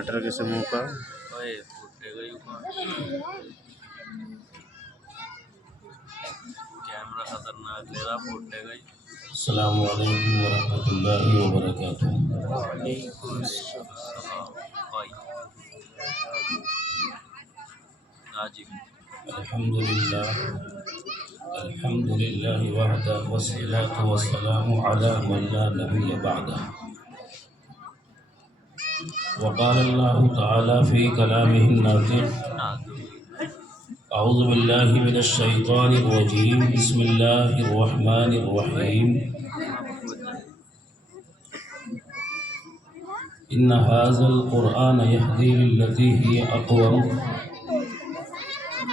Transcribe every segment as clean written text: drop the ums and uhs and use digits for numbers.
ٹماٹر کے سموں کا کیمرہ خطرناک لے رہا پھوٹے گا. السلام علیکم ورحمۃ اللہ وبرکاتہ. الحمد للہ وحدہ والصلاة والسلام علی من لا نبی بعدہ. وقال اللہ تعالی فی کلامہ الناطق اعوذ باللہ من الشیطان الرجیم بسم اللہ الرحمن الرحیم ان هذا القرآن يهدي للتي هي اقوم.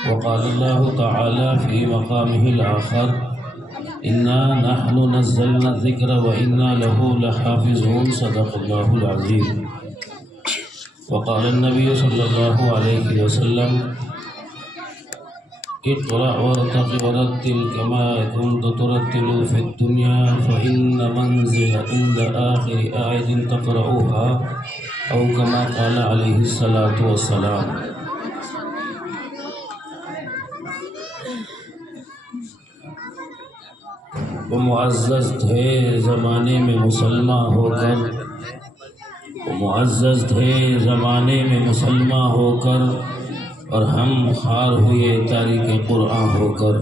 وقال الله تعالى في مقامه الآخر انا نحن نزلنا الذکر وانا له لحافظون. صدق الله العظیم. وقال النبي صلى الله عليه وسلم اقرأ وارتقب ورتل كما كنت ترتل في الدنيا فإن منزل عند آخر آية تقرأها أو كما قال عليه الصلاة والسلام. وہ معزز تھے زمانے میں مسلمان ہو کر، وہ معزز تھے زمانے میں مسلمان ہو کر، اور ہم خوار ہوئے تاریخ قرآن ہو کر.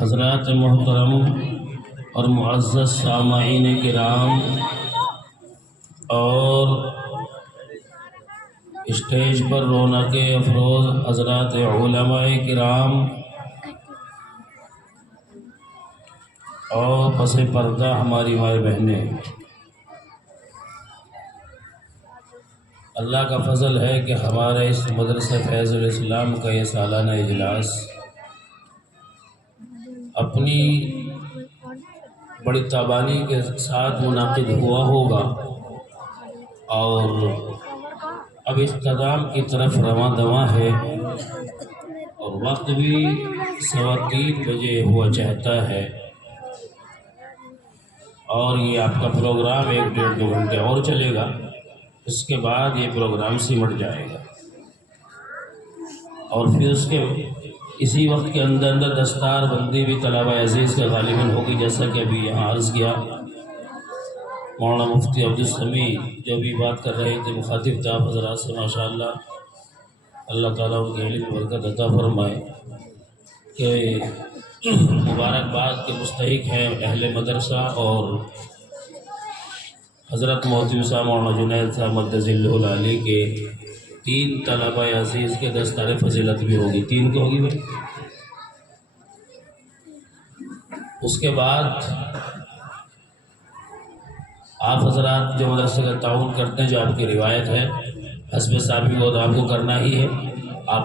حضرات محترم اور معزز سامعین کرام اور اسٹیج پر رونق افروز حضرات علماء کرام اور پس پردہ ہماری مائیں بہنیں، اللہ کا فضل ہے کہ ہمارے اس مدرسہ فیض الاسلام کا یہ سالانہ اجلاس اپنی بڑی تابانی کے ساتھ منعقد ہوا ہوگا، اور اب اختتام کی طرف رواں دواں ہے، اور وقت بھی 3:15 بجے ہوا چاہتا ہے، اور یہ آپ کا پروگرام 1-1.5-2 گھنٹے اور چلے گا. اس کے بعد یہ پروگرام سمٹ جائے گا، اور پھر اس کے اسی وقت کے اندر دستار بندی بھی طلبہ عزیز کا غالباً ہوگی، جیسا کہ ابھی یہاں عرض کیا. مولانا مفتی عبدالسمیع جو بھی بات کر رہے تھے مخاطب تھا حضرات سے، ماشاءاللہ اللہ تعالیٰ ان کے علم برکت عطا فرمائے، کہ مبارکباد کے مستحق ہیں اہل مدرسہ اور حضرت محترم صاحب مولانا جنید صاحب مقدس اللہ العالی کے 3 طلبہ عزیز کے دستار فضیلت بھی ہوگی. 3 کی ہوگی بھائی. اس کے بعد آپ حضرات جو مدرسے کا تعاون کرتے ہیں، جو آپ کی روایت ہے حسب صاحبی کو تو آپ کو کرنا ہی ہے. آپ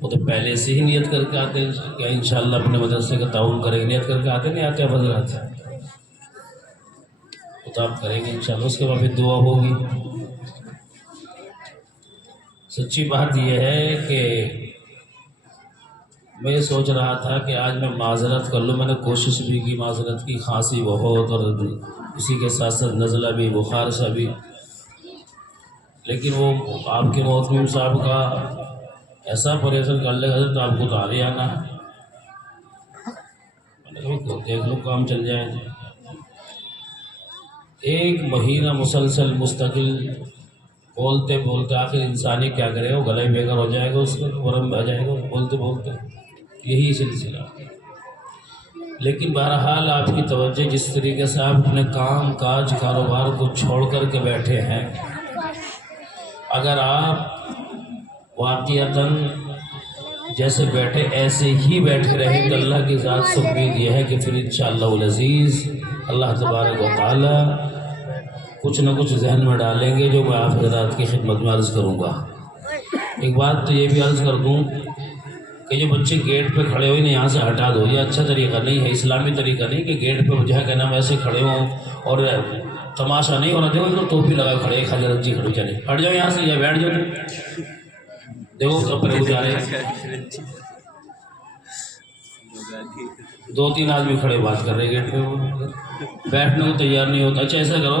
وہ تو پہلے سے ہی نیت کر کے آتے ہیں کہ انشاءاللہ اپنے مدرسے کا تعاون کریں گے، نیت کر کے آتے نہیں آتے آپ حضرات؟ وہ تو آپ کریں گے انشاءاللہ. اس کے بعد پھر دعا ہوگی. سچی بات یہ ہے کہ میں یہ سوچ رہا تھا کہ آج میں معذرت کر لوں. میں نے کوشش بھی کی معذرت کی، کھانسی بہت اور اسی کے ساتھ ساتھ نزلہ بھی، بخار سا بھی، لیکن وہ آپ کے محترم صاحب کا ایسا پریشر کر لے حضرت آپ کو تو آنے آنا ہے. میں نے کہا دیکھ لو کام چل جائے. 1 مہینہ مسلسل مستقل بولتے بولتے آخر انسانی کیا کرے گا، گلا ہی بےکار ہو جائے گا، اس کا ورم آ جائے گا بولتے بولتے. یہی سلسلہ. لیکن بہرحال آپ کی توجہ جس طریقے سے آپ اپنے کام کاج کاروبار کو چھوڑ کر کے بیٹھے ہیں، اگر آپ واقعتاً جیسے بیٹھے ایسے ہی بیٹھے رہیں تو اللہ کی ذات سے امید یہ ہے کہ پھر انشاءاللہ العزیز اللہ تبارک و تعالی کچھ نہ کچھ ذہن میں ڈالیں گے جو میں آپ حضرات کی خدمت میں عرض کروں گا. ایک بات تو یہ بھی عرض کر دوں کہ جو بچے گیٹ پہ کھڑے ہوئے یہاں سے ہٹا دو. یہ اچھا طریقہ نہیں ہے، اسلامی طریقہ نہیں کہ گیٹ پہ جو ہے کہ نام ایسے کھڑے ہوں اور تماشا نہیں ہونا. دیکھو تو ٹوپی لگا کھڑے، حضرت جی کھڑے، چلے ہٹ جاؤ یہاں سے یا بیٹھ جاؤ. دیکھو اپنے گزارے 2-3 آدمی کھڑے بات کر رہے گیٹ پہ، بیٹھنے کو تیار نہیں ہوتا. اچھا ایسا کرو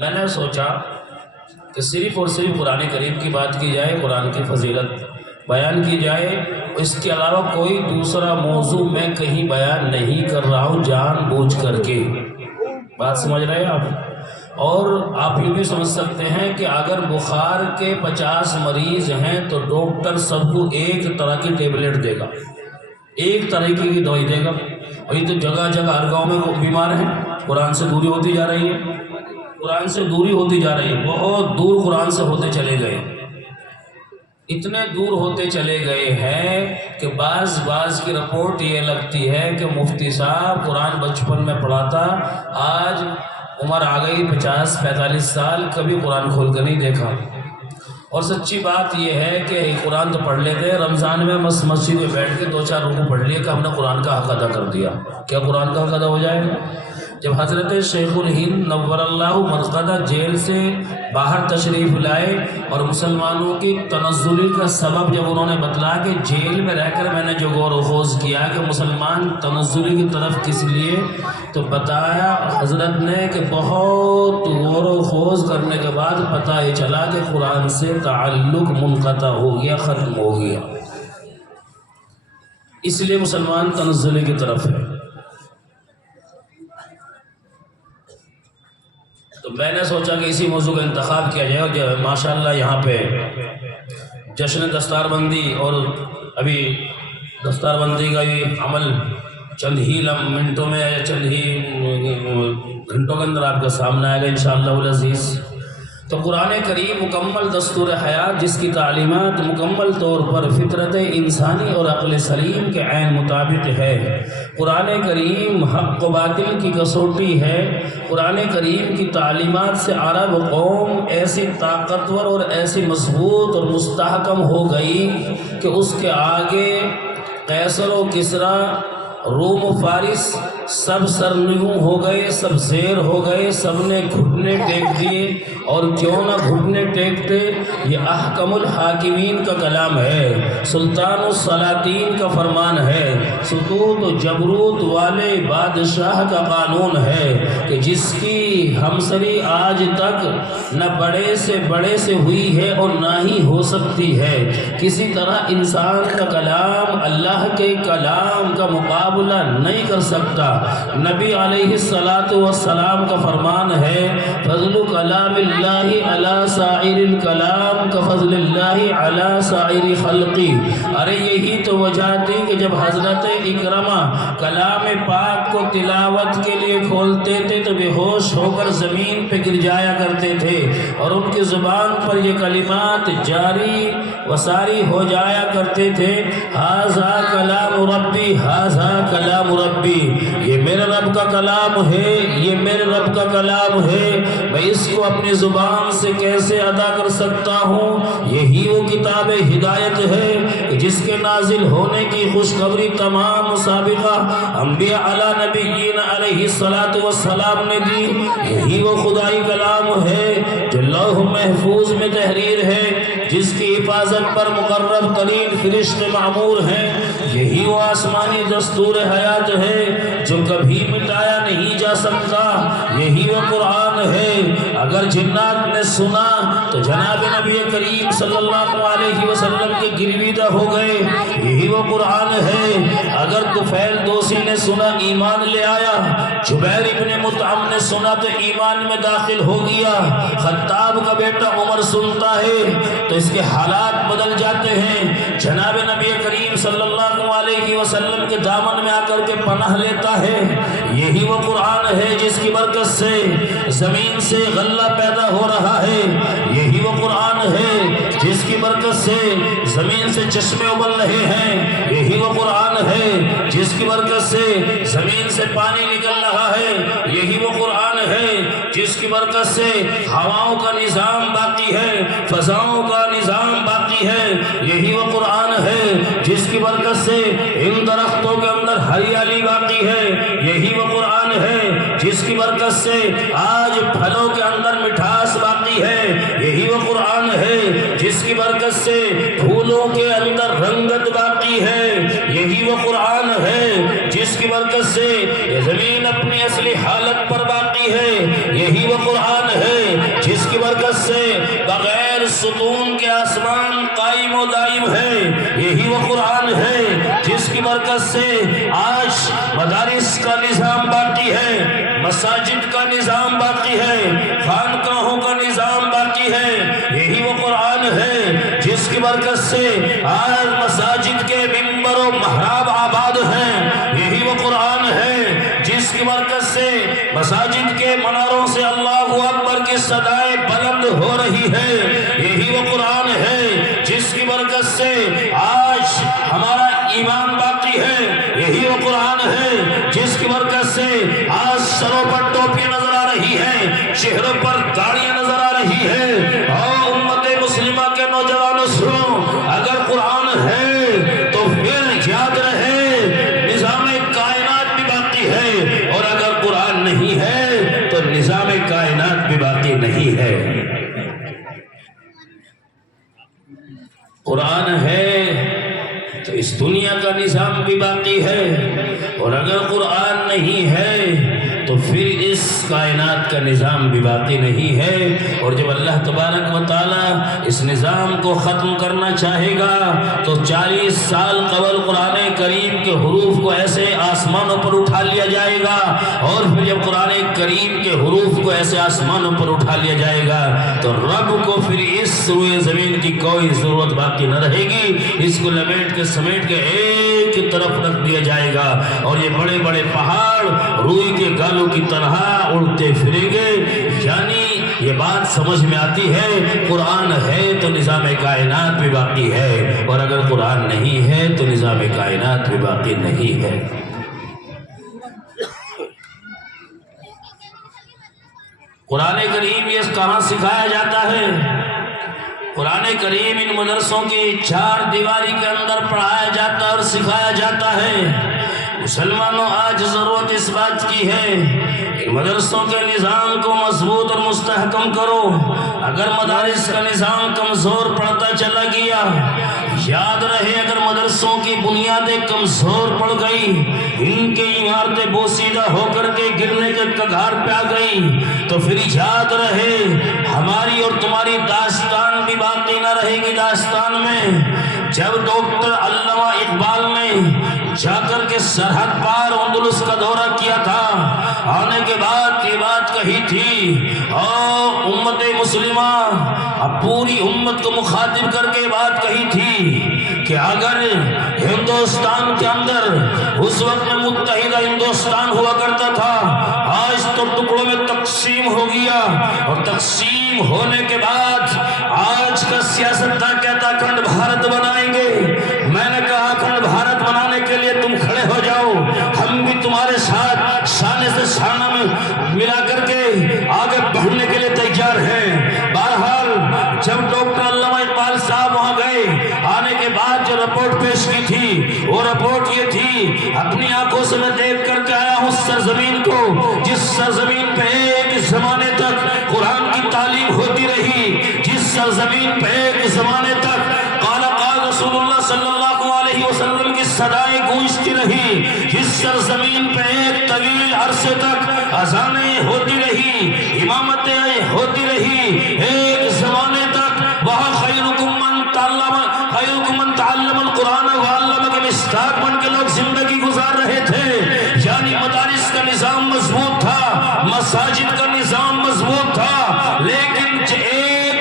میں نے سوچا کہ صرف اور صرف قرآن کریم کی بات کی جائے، قرآن کی فضیلت بیان کی جائے، اس کے علاوہ کوئی دوسرا موضوع میں کہیں بیان نہیں کر رہا ہوں جان بوجھ کر کے۔ بات سمجھ رہے ہیں آپ؟ اور آپ یہ بھی سمجھ سکتے ہیں کہ اگر بخار کے 50 مریض ہیں تو ڈاکٹر سب کو ایک طرح کی ٹیبلٹ دے گا، ایک طریقے کی دوائی دے گا، اور یہ تو جگہ جگہ ہر گاؤں میں بیمار ہیں، قرآن سے دوری ہوتی جا رہی ہے، قرآن سے دوری ہوتی جا رہی ہے، بہت دور قرآن سے ہوتے چلے گئے، اتنے دور ہوتے چلے گئے ہیں کہ بعض کی رپورٹ یہ لگتی ہے کہ مفتی صاحب قرآن بچپن میں پڑھاتا، آج عمر آ گئی 50-45 سال، کبھی قرآن کھول کر نہیں دیکھا۔ اور سچی بات یہ ہے کہ قرآن تو پڑھ لیتے ہیں، رمضان میں مسجد میں بیٹھ کے 2-4 رکوع پڑھ لیے کہ ہم نے قرآن کا حق ادا کر دیا۔ کیا قرآن کا حق ادا ہو جائے گا؟ جب حضرت شیخ الہند نور اللہ مرقدہ جیل سے باہر تشریف لائے اور مسلمانوں کی تنزلی کا سبب جب انہوں نے بتلایا کہ جیل میں رہ کر میں نے جو غور و خوض کیا کہ مسلمان تنزلی کی طرف کس لیے، تو بتایا حضرت نے کہ بہت غور و خوض کرنے کے بعد پتہ یہ چلا کہ قرآن سے تعلق منقطع ہو گیا، ختم ہو گیا، اس لیے مسلمان تنزلی کی طرف ہے۔ تو میں نے سوچا کہ اسی موضوع کا انتخاب کیا جائے، اور ماشاءاللہ یہاں پہ جشن دستار بندی، اور ابھی دستار بندی کا یہ عمل چند ہی منٹوں میں یا چند ہی گھنٹوں کے اندر آپ کا سامنے آئے گا انشاءاللہ العزیز۔ تو قرآن کریم مکمل دستور حیات جس کی تعلیمات مکمل طور پر فطرت انسانی اور عقل سلیم کے عین مطابق ہے۔ قرآن کریم حق و باطل کی کسوٹی ہے۔ قرآن کریم کی تعلیمات سے عرب قوم ایسی طاقتور اور ایسی مضبوط اور مستحکم ہو گئی کہ اس کے آگے قیصر و کسریٰ، روم و فارس سب سرنگوں ہو گئے، سب زیر ہو گئے، سب نے گھٹنے ٹیک دیے، اور کیوں نہ گھٹنے ٹیکتے، یہ احکم الحاکمین کا کلام ہے، سلطان السلاطین کا فرمان ہے، سطوت و جبروت والے بادشاہ کا قانون ہے کہ جس کی ہمسری آج تک نہ بڑے سے ہوئی ہے اور نہ ہی ہو سکتی ہے۔ کسی طرح انسان کا کلام اللہ کے کلام کا مقابلہ نہیں کر سکتا۔ نبی علیہ السلام کا فرمان ہے، فضل کلام اللہ علی سائر الکلام کفضل اللہ علی سائر خلقی۔ ارے یہی تو وجہ تھی کہ جب حضرت اکرمہ کلام پاک کو تلاوت کے لیے کھولتے تھے تو بے ہوش ہو کر زمین پہ گر جایا کرتے تھے، اور ان کی زبان پر یہ کلمات جاری و ساری ہو جایا کرتے تھے، ھذا کلام ربی، ھذا کلام ربی، یہ میرے رب کا کلام ہے، یہ میرے رب کا کلام ہے، میں اس کو اپنی زبان سے کیسے ادا کر سکتا ہوں؟ یہی وہ کتاب ہدایت ہے جس کے نازل ہونے کی خوشخبری تمام سابقہ انبیاء علی نبیین علیہ السلام نے دی۔ یہی وہ خدائی کلام ہے جو لوح محفوظ میں تحریر ہے، جس کی حفاظت پر مقرب ترین فرشتے معمور ہیں۔ یہی وہ آسمانی دستور حیات ہے جو کبھی مٹایا نہیں جا سکتا۔ یہی وہ قرآن ہے، اگر جنات نے سنا تو جناب نبی کریم صلی اللہ علیہ وسلم کے گرویدہ ہو گئے۔ یہی وہ قرآن ہے، اگر طفیل دوسی نے سنا ایمان لے آیا، جبیر ابن مطعم نے سنا تو ایمان میں داخل ہو گیا، خطاب کا بیٹا عمر سنتا ہے تو اس کے حالات بدل جاتے ہیں، جناب نبی کریم صلی اللہ علیہ وسلم کے دامن میں آ کر کے پناہ لیتا ہے۔ یہی وہ قرآن ہے جس کی برکت سے زمین سے غلہ پیدا ہو رہا ہے۔ یہی وہ قرآن ہے جس کی برکت سے زمین سے چشمے ابل رہے ہیں۔ یہی وہ قرآن ہے جس کی برکت سے زمین سے پانی نکل رہا ہے۔ یہی وہ قرآن ہے جس کی برکت سے ہواؤں کا نظام باقی ہے، فضاؤں کا نظام باقی ہے۔ یہی وہ قرآن ہے جس کی برکت سے ان درختوں کے اندر ہریالی باقی ہے۔ یہی وہ قرآن ہے جس کی برکت سے آج پھلوں کے اندر مٹھاس باقی ہے۔ یہی وہ قرآن ہے جس کی برکت سے پھولوں کے اندر رنگت باقی ہے۔ یہی وہ قرآن ہے جس کی برکت سے یہ زمین اپنی اصلی حالت پر باقی ہے۔ یہی وہ قرآن ہے برکت سے بغیر ستون کے آسمان قائم و دائم ہے، یہی وہ قرآن ہے جس کی برکت سے آج مدارس کا نظام باقی ہے، مساجد کا نظام باقی ہے، خانقاہوں کا نظام باقی ہے، یہی وہ قرآن ہے جس کی برکت سے آج مساجد کے ممبر و محراب آباد ہیں، یہی وہ قرآن ہے جس کی برکت سے مساجد کے مناروں سے اللہ اکبر کی صدائیں بلند ہو رہی ہے، یہی وہ قرآن ہے جس کی برکت سے آج ہمارا ایمان باقی ہے، یہی وہ قرآن ہے جس کی برکت سے آج سروں پر ٹوپیاں نظر آ رہی ہیں، چہروں پر داڑیاں نظر آ رہی ہیں۔ اور امت مسلمہ کے نوجوانوں سنو، اگر قرآن ہے تو پھر یاد رہے نظام کائنات بھی باقی ہے، اور اگر قرآن نہیں ہے تو نظام کائنات بھی باقی نہیں ہے۔ قرآن ہے تو اس دنیا کا نظام بھی باقی ہے، اور اگر قرآن نہیں ہے تو پھر اس کائنات کا نظام بھی باقی نہیں ہے۔ اور جب اللہ تبارک و تعالی اس نظام کو ختم کرنا چاہے گا تو 40 سال قبل قرآن کریم کے حروف کو ایسے آسمانوں پر اٹھا لیا جائے گا، اور پھر جب قرآن کریم کے حروف کو ایسے آسمانوں پر اٹھا لیا جائے گا تو رب کو پھر اس روئے زمین کی کوئی ضرورت باقی نہ رہے گی، اس کو لپیٹ کے سمیٹ کے ایک طرف رکھ دیا جائے گا، اور یہ بڑے بڑے پہاڑ روئی کے گالوں کی طرح اڑتے پھریں گے۔ یعنی یہ بات سمجھ میں آتی ہے، قرآن ہے تو نظام کائنات بھی باقی ہے، اور اگر قرآن نہیں ہے تو نظام کائنات بھی باقی نہیں ہے۔ قرآن کریم یہ کہاں سکھایا جاتا ہے؟ قرآن کریم ان مدرسوں کی 4 دیواری کے اندر پڑھایا جاتا ہے اور سکھایا جاتا ہے۔ مسلمانوں آج ضرورت اس بات کی ہے ان مدرسوں کے نظام کو مضبوط اور مستحکم کرو۔ اگر مدارس کا نظام کمزور پڑتا چلا گیا، یاد رہے اگر مدرسوں کی بنیادیں کمزور پڑ گئی، ان کے عمارتیں بوسیدہ ہو کر کے گرنے کے کگار پہ آ گئی، تو پھر یاد رہے ہماری اور تمہاری داستان بھی باقی نہ رہے گی۔ داستان میں جب ڈاکٹر علامہ اقبال نے جا کر کے سرحد پار اندلس کا دورہ کیا تھا، آنے کے بعد یہ بات کہی تھی، اور امت مسلمہ اب پوری امت کو مخاطب کر کے بات کہی تھی کہ اگر ہندوستان کے اندر اس وقت میں متحدہ ہندوستان ہوا کرتا تھا، آج تو ٹکڑوں میں تقسیم ہو گیا، اور تقسیم ہونے کے بعد آج کا سیاستدان کہتا اکھنڈ بھارت بنائیں گے۔ میں نے کہا اکھنڈ بھارت بنانے کے لیے تم کھڑے ہو جاؤ، ہم بھی تمہارے ساتھ شانے سے شانہ میں ملا کر کے آگے بڑھنے کے لیے تیار ہیں۔ بہرحال جب ڈاکٹر علامہ اقبال صاحب وہاں گئے، آنے کے بعد جو رپورٹ پیش کی تھی وہ رپورٹ یہ تھی، اپنی آنکھوں سے میں دیکھ کر کے آیا ہوں سرزمین کو جس سرزمین پہ ایک زمانے تک قرآن کی تعلیم ہوتی رہی، جس سرزمین پہ ایک زمانے تک قال رسول اللہ صلی اللہ علیہ وسلم کی صدائیں گونجتی رہی، جس سرزمین پہ ایک طویل عرصے تک اذانیں ہوتی رہی، امامتیں ہوتی رہی، ایک زمانے تک وہاں خیرکم من تعلم القرآن وعلمہ کے مصداق بن کے لوگ زندگی گزار رہے تھے۔ یعنی مدارس کا نظام مضبوط تھا، مساجد کا نظام مضبوط تھا، لیکن ایک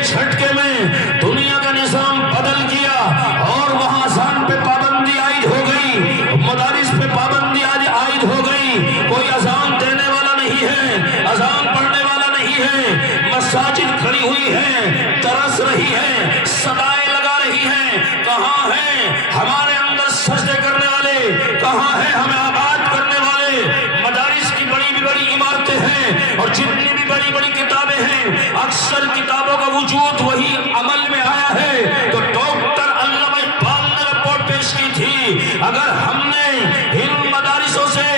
جھٹکے میں دنیا کا نظام بدل گیا، اور وہاں اذان پہ پابندی عائد ہو گئی، مدارس پہ پابندی عائد ہو گئی، کوئی اذان دینے والا نہیں ہے، اذان پڑھنے والا نہیں ہے، مساجد کھڑی ہوئی ہے، ترس رہی ہے، صدائیں لگا رہی ہیں، کہاں ہیں ہمارے اندر سجدے کرنے والے، کہاں ہیں ہمیں آباد کرنے والے؟ مدارس کی بڑی عمارتیں ہیں، اور جتنی بھی بڑی کتابیں ہیں، اکثر کتابوں کا وجود وہی عمل میں آیا ہے۔ تو ڈاکٹر علامہ اقبال نے رپورٹ پیش کی تھی، اگر ہم نے ان مدارسوں سے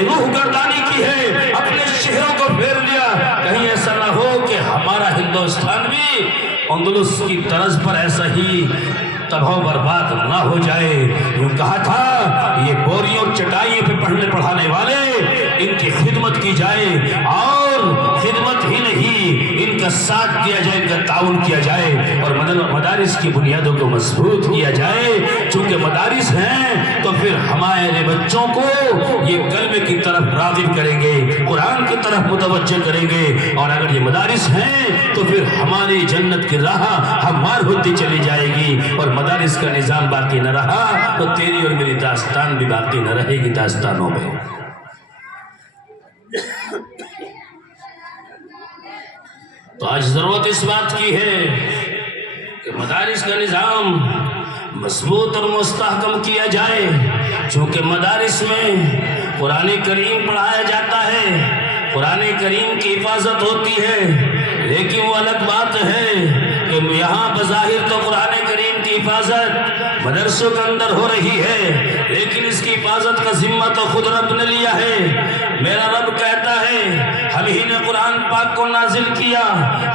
روح گردانی کی ہے، اپنے چہروں کو پھیر لیا، کہیں ایسا نہ ہو کہ ہمارا ہندوستان بھی اندلس کی طرز پر ایسا ہی تباہ و برباد نہ ہو جائے۔ یوں کہا تھا یہ بوریوں چٹائیوں پہ پڑھنے پڑھانے والے ان کی خدمت کی جائے، اور خدمت ہی ساتھ دیا جائے، ان کا تعاون کیا جائے اور مدارس کی بنیادوں کو مضبوط کیا جائے۔ چونکہ مدارس ہیں تو پھر ہمارے بچوں کو یہ قلب کی طرف راغب کریں گے، قرآن کی طرف متوجہ کریں گے، اور اگر یہ مدارس ہیں تو پھر ہماری جنت کی راہ ہموار ہوتی چلی جائے گی، اور مدارس کا نظام باقی نہ رہا تو تیری اور میری داستان بھی باقی نہ رہے گی داستانوں میں۔ تو آج ضرورت اس بات کی ہے کہ مدارس کا نظام مضبوط اور مستحکم کیا جائے، چونکہ مدارس میں قرآن کریم پڑھایا جاتا ہے، قرآن کریم کی حفاظت ہوتی ہے، لیکن وہ الگ بات ہے کہ یہاں بظاہر تو قرآن کریم کی حفاظت مدرسوں کے اندر ہو رہی ہے، لیکن اس کی حفاظت کا ذمہ تو خود رب نے لیا ہے۔ میرا رب کہتا ہے ہم ہی نے قرآن پاک کو نازل کیا،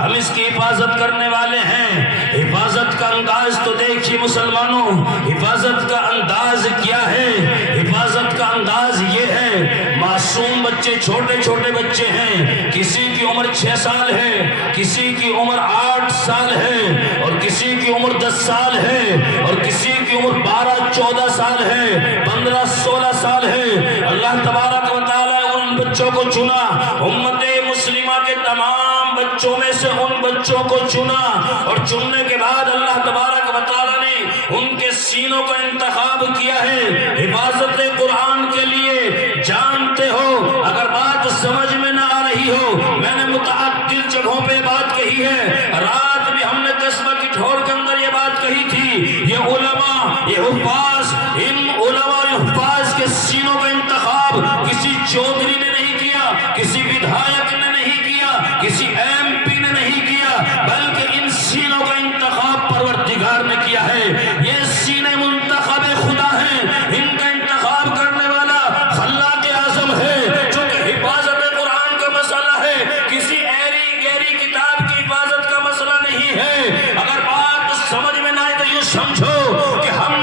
ہم اس کی حفاظت کرنے والے ہیں۔ حفاظت کا انداز تو دیکھیے مسلمانوں، حفاظت کا انداز کیا ہے؟ حفاظت کا انداز یہ ہے، معصوم بچے، چھوٹے چھوٹے بچے ہیں، کسی کی عمر 6 سال ہے، کسی کی عمر 8 سال ہے، اور کسی کی عمر 10 سال ہے، اور کسی کی عمر 12-14 سال ہے، 15-16 سال ہے۔ اللہ تبارک و تعالیٰ ان بچوں کو چنا، امت مسلمہ کے تمام بچوں میں سے ان بچوں کو چنا، اور چننے کے بعد اللہ تبارک و تعالیٰ نے ان کے سینوں کا انتخاب کیا ہے حفاظت قرآن کے لیے۔ جانتے ہو اگر بات سمجھ میں نہ آ رہی ہو، میں نے متعدد جگہوں پہ بات کہی ہے، رات بھی ہم نے قصبہ کی ٹھور کے اندر یہ بات کہی تھی، یہ علماء، یہ حفاظ، ان علماء اور حفاظ کے سینوں کا انتخاب کسی چودھری نے نہیں کیا، کسی ودھایک نے نہیں کیا، کسی MP نے نہیں کیا، بلکہ ان سینوں کا انتخاب پروردگار نے کیا ہے۔ یہ سینے منتخب خدا ہیں، ان کا انتخاب کرنے والا خلاق اعظم ہے، چونکہ حفاظت قرآن کا مسئلہ ہے، کسی ایری گیری کتاب کی حفاظت کا مسئلہ نہیں ہے۔ اگر بات سمجھ میں نہ آئے تو یہ سمجھو کہ ہم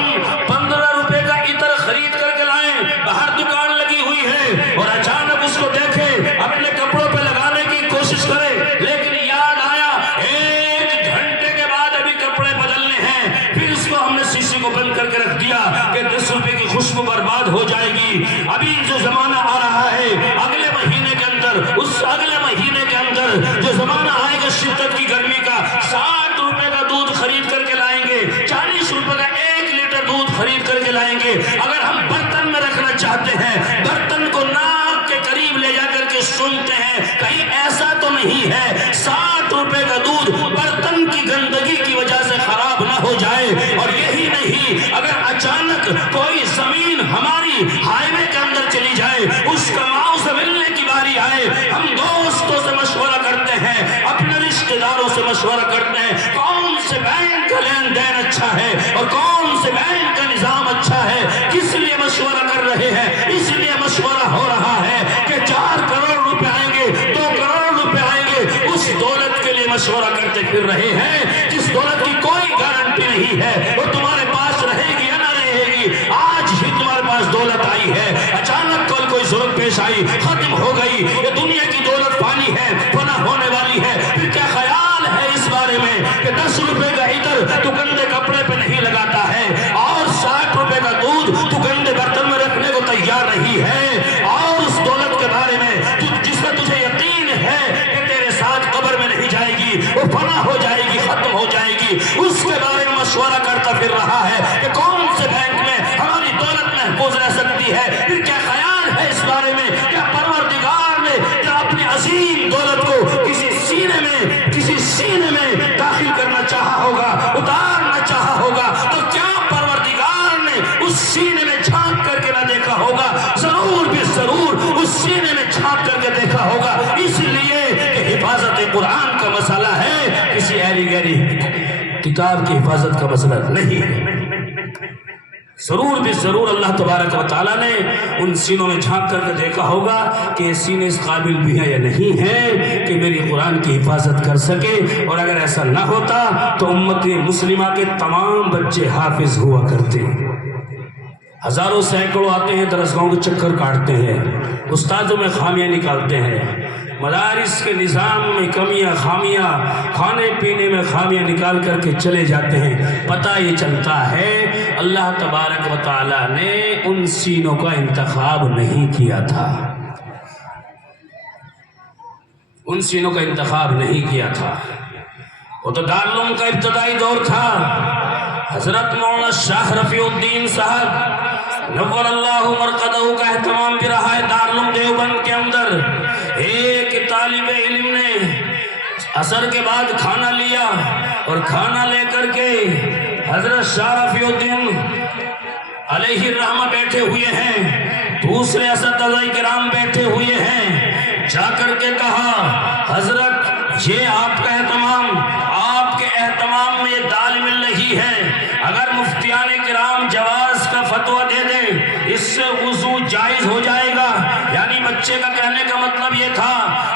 15 روپے کا عطر خرید کر کے لائیں، باہر دکان لگی ہوئی ہے، اور اچانک اس کو دیکھیں، اپنے کپڑوں پہ لگانے کی کوشش کریں، لیکن یاد آیا 1 گھنٹے کے بعد ابھی کپڑے بدلنے ہیں، پھر اس کو ہم نے شیشے کو بند کر کے رکھ دیا کہ 10 روپے کی خوشبو برباد ہو جائے گی۔ ابھی جو زمانہ آ رہا ہے اگلے مہینے کے اندر، اس اگلے مہینے کے اندر جو زمانہ آئے گا شدت کی گرمی کا، 60 روپے کا دودھ خرید کر کے لائیں گے، 40 روپے کا 1 لیٹر دودھ خرید کر کے لائیں گے۔ اگر ہم برتن میں رکھنا چاہتے ہیں، برتن کو ناک کے قریب لے جا کر کے سنتے ہیں، کہیں ایسا تو نہیں ہے 60 روپے کا دودھ برتن کی گندگی کی وجہ سے خراب نہ ہو جائے؟ اور یہی نہیں، اگر اچانک کوئی زمین ہماری ہائی وے کے اندر چلی جائے، اس کا معاوضہ ملنے کی باری آئے، ہم دوستوں سے مشورہ کرتے ہیں، اپنے رشتہ داروں سے مشورہ کرتے ہیں، کون سے بینک کا لین دین اچھا ہے اور کون سے بینک کا نظام اچھا ہے۔ کس لیے مشورہ کر رہے ہیں؟ اس لیے مشورہ ہو رہا ہے کہ 4 کروڑ روپے آئیں گے، 2 کروڑ روپے آئیں گے، اس دولت کے لیے مشورہ کرتے پھر رہے ہیں جس دولت کی کوئی گارنٹی نہیں ہے وہ تمہارے پاس رہے گی یا نہ رہے گی۔ آج ہی تمہارے پاس دولت آئی ہے، اچانک کل کوئی ضرورت پیش آئی، ختم ہو گئی۔ یہ دنیا کی دولت فانی ہے، فنا ہونے والی ہے۔ پھر کیا خیال ہے اس بارے میں کہ 10 روپے کا عطر تو گندے کپڑے پہ نہیں لگاتا ہے، اور 60 روپے کا دودھ تو گندے برتن میں رکھنے کو تیار نہیں ہے، اور اس دولت کے بارے میں جس میں تجھے یقین ہے کہ تیرے ساتھ قبر میں نہیں جائے گی، وہ فنا ہو جائے گی، ختم ہو جائے گی، اس کے بارے میں مشورہ کرتا پھر رہا ہے کہ کون سے بینک میں ہماری دولت محفوظ رہ سکتی ہے۔ پھر کیا خیال ہے اس بارے میں کہ پروردگار نے کیا اپنی عظیم دولت کو کسی سینے میں داخل کرنا چاہا ہوگا، اتارنا چاہا ہوگا، تو کیا پروردگار نے اس سینے میں جھانک کر کے نہ دیکھا ہوگا؟ ضرور بھی ضرور اس سینے میں جھانک کر کے دیکھا ہوگا، اس لیے کہ حفاظت قرآن کا مسئلہ ہے، کسی ایری گیری کتاب کی حفاظت کا مسئلہ نہیں ہے۔ ضرور بھی ضرور اللہ تبارک و تعالیٰ نے ان سینوں میں جھانک کر کے دیکھا ہوگا کہ یہ سینے اس قابل بھی ہیں یا نہیں ہیں کہ میری قرآن کی حفاظت کر سکے، اور اگر ایسا نہ ہوتا تو امت مسلمہ کے تمام بچے حافظ ہوا کرتے۔ ہزاروں سینکڑوں آتے ہیں، درسگاہوں کے چکر کاٹتے ہیں، استادوں میں خامیاں نکالتے ہیں، مدارس کے نظام میں کمیاں خامیاں، کھانے پینے میں خامیاں نکال کر کے چلے جاتے ہیں، پتہ یہ چلتا ہے اللہ تبارک و تعالیٰ نے ان سینوں کا انتخاب نہیں کیا تھا، ان سینوں کا انتخاب نہیں کیا تھا۔ وہ تو دارالعلوم کا ابتدائی دور تھا۔ حضرت مولانا شاہ رفیع الدین صاحب نور اللہ مرقدہ کا اہتمام بھی رہا ہے دارالعلوم دیوبند کے اندر۔ ایک طالب علم نے عصر کے بعد کھانا لیا اور کھانا لے کر کے حضرت شاہ رفیع الدین علیہ الرحمہ بیٹھے ہوئے ہیں، دوسرے اساتذہ کرام بیٹھے ہوئے ہیں، جا کر کے کہا حضرت یہ آپ کا اہتمام، آپ کے اہتمام میں یہ دال مل رہی ہے، اگر مفتیان کرام جواز کا فتویٰ دے دیں اس سے وضو جائز ہو جائے گا۔ یعنی بچے کا کہنے کا مطلب یہ تھا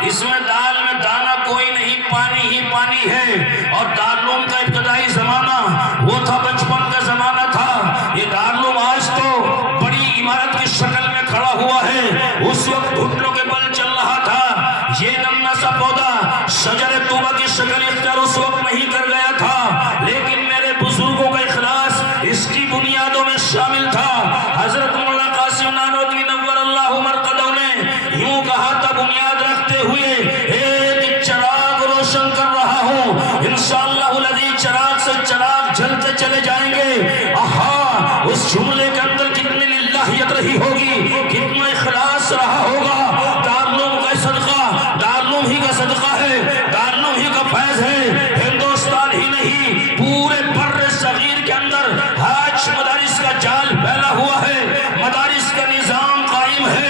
اس میں دال میں دانہ کوئی نہیں، پانی ہی پانی ہے، اور دارالعلوم کا ابتدائی زمانہ وہ تھا، بچپن کا زمانہ تھا۔ یہ دارالعلوم آج تو بڑی عمارت کی شکل میں کھڑا ہوا ہے، اس وقت گھٹنوں کے بل چل رہا تھا۔ یہ نمنا سا پودا شجر طوبہ کی شکل اختیار اس وقت نہیں کر گیا تھا، لیکن میرے بزرگوں کا اخلاص اس کی بنیادوں میں شامل تھا۔ حضرت مولانا قاسم نانوتوی نور اللہ مرقدہ نے یوں کہا تھا بنیاد رکھتے ہوئے ایک چراغ روشن کر رہا ہوں، انشاءاللہ الذی چراغ سے چراغ جلتے چلے جائیں گے۔ آہا، اس جملے کے اندر کتنی للہیت رہی ہوگی، کتنا اخلاص رہا ہوگا۔ دارالعلوم کا صدقہ، دارالعلوم ہی کا صدقہ ہے، دارالعلوم ہی کا فیض ہے۔ ہندوستان ہی نہیں پورے بر صغیر کے اندر آج مدارس کا جال پھیلا ہوا ہے، مدارس کا نظام قائم ہے،